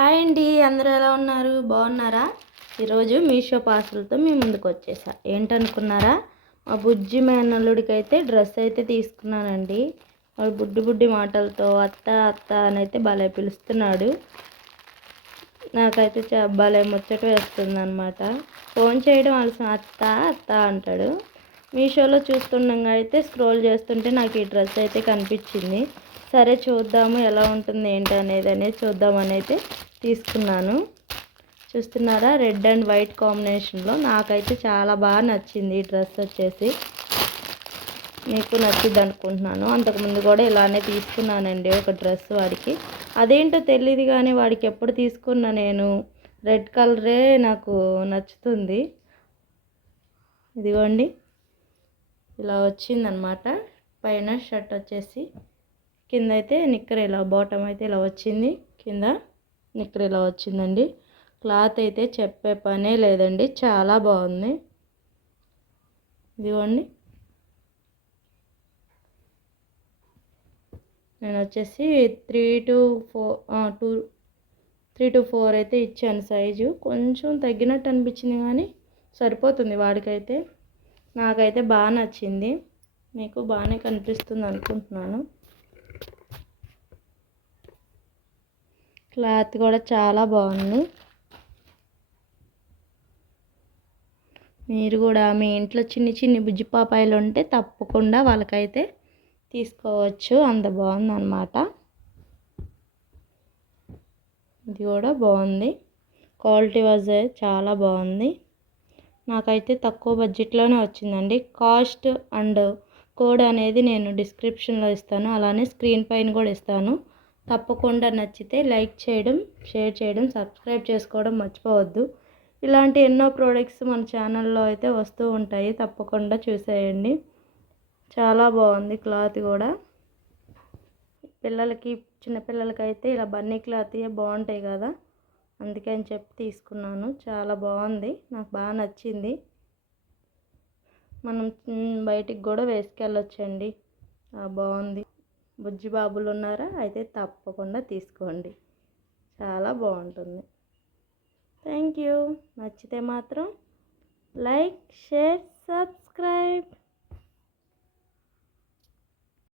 Hi అండి అందరూ ఎలా ఉన్నారు? బాగున్నారా? ఈరోజు మీషో పార్సల్తో మీ ముందుకు వచ్చేసా. ఏంటనుకున్నారా? మా బుజ్జి మేనల్లుడికి అయితే డ్రెస్ అయితే తీసుకున్నానండి. వాడు బుడ్డి బుడ్డి మాటలతో అత్త అత్త అని అయితే భలే పిలుస్తున్నాడు. నాకైతే చ భలే ముచ్చట వేస్తుందనమాట ఫోన్ చేయడం అలసిన అత్త అత్త అంటాడు. మీషోలో చూస్తుండగా అయితే స్క్రోల్ చేస్తుంటే నాకు ఈ డ్రెస్ అయితే కనిపించింది. సరే చూద్దాము ఎలా ఉంటుంది ఏంటి అనేది అనేది చూద్దామని అయితే తీసుకున్నాను. చూస్తున్నారా? రెడ్ అండ్ వైట్ కాంబినేషన్లో నాకైతే చాలా బాగా నచ్చింది ఈ డ్రెస్ వచ్చేసి. మీకు నచ్చింది అనుకుంటున్నాను అంతకుముందు కూడా ఇలానే తీసుకున్నానండి ఒక డ్రెస్ వాడికి. అదేంటో తెలియదు కానీ వాడికి ఎప్పుడు తీసుకున్నా నేను రెడ్ కలరే నాకు నచ్చుతుంది. ఇదిగోండి. ఇలా వచ్చిందనమాట. పైన షర్ట్ వచ్చేసి కింద అయితే నిక్కర్ ఇలా బాటమ్ అయితే ఇలా వచ్చింది కింద. ఇక్కడ ఇలా వచ్చిందండి. క్లాత్ అయితే చెప్పే పనే లేదండి. చాలా బాగుంది. ఇదిగోండి. నేను వచ్చేసి three two four two three two four అయితే ఇచ్చాను సైజు కొంచెం తగ్గినట్టు అనిపించింది కానీ సరిపోతుంది వాడికైతే. నాకైతే బాగా నచ్చింది. మీకు బాగానే కనిపిస్తుంది అనుకుంటున్నాను. క్లాత్ కూడా చాలా బాగుంది. మీరు కూడా మీ ఇంట్లో చిన్ని చిన్ని బుజ్జిపాపాయలు ఉంటే తప్పకుండా వాళ్ళకైతే తీసుకోవచ్చు. అంత బాగుంది అనమాట ఇది కూడా బాగుంది. క్వాలిటీ వాజ్ చాలా బాగుంది. నాకైతే తక్కువ బడ్జెట్లోనే వచ్చిందండి. కాస్ట్ అండ్ కోడ్ అనేది నేను డిస్క్రిప్షన్లో ఇస్తాను. అలానే స్క్రీన్ పైన కూడా ఇస్తాను. తప్పకుండా నచ్చితే లైక్ చేయడం షేర్ చేయడం సబ్స్క్రైబ్ చేసుకోవడం మర్చిపోవద్దు. ఇలాంటి ఎన్నో ప్రోడక్ట్స్ మన ఛానల్లో అయితే వస్తూ ఉంటాయి. తప్పకుండా చూసేయండి. చాలా బాగుంది క్లాత్ కూడా. పిల్లలకి చిన్నపిల్లలకైతే అయితే ఇలా బన్నీ క్లాత్ బాగుంటాయి కదా. అందుకని చెప్పి తీసుకున్నాను. చాలా బాగుంది. నాకు బాగా నచ్చింది. మనం బయటికి కూడా వేసుకెళ్ళొచ్చండి. బాగుంది. బుజ్జి బాబులు ఉన్నారా అయితే తప్పకుండా తీసుకోండి. చాలా బాగుంటుంది. Thank you. నచ్చితే మాత్రం లైక్ షేర్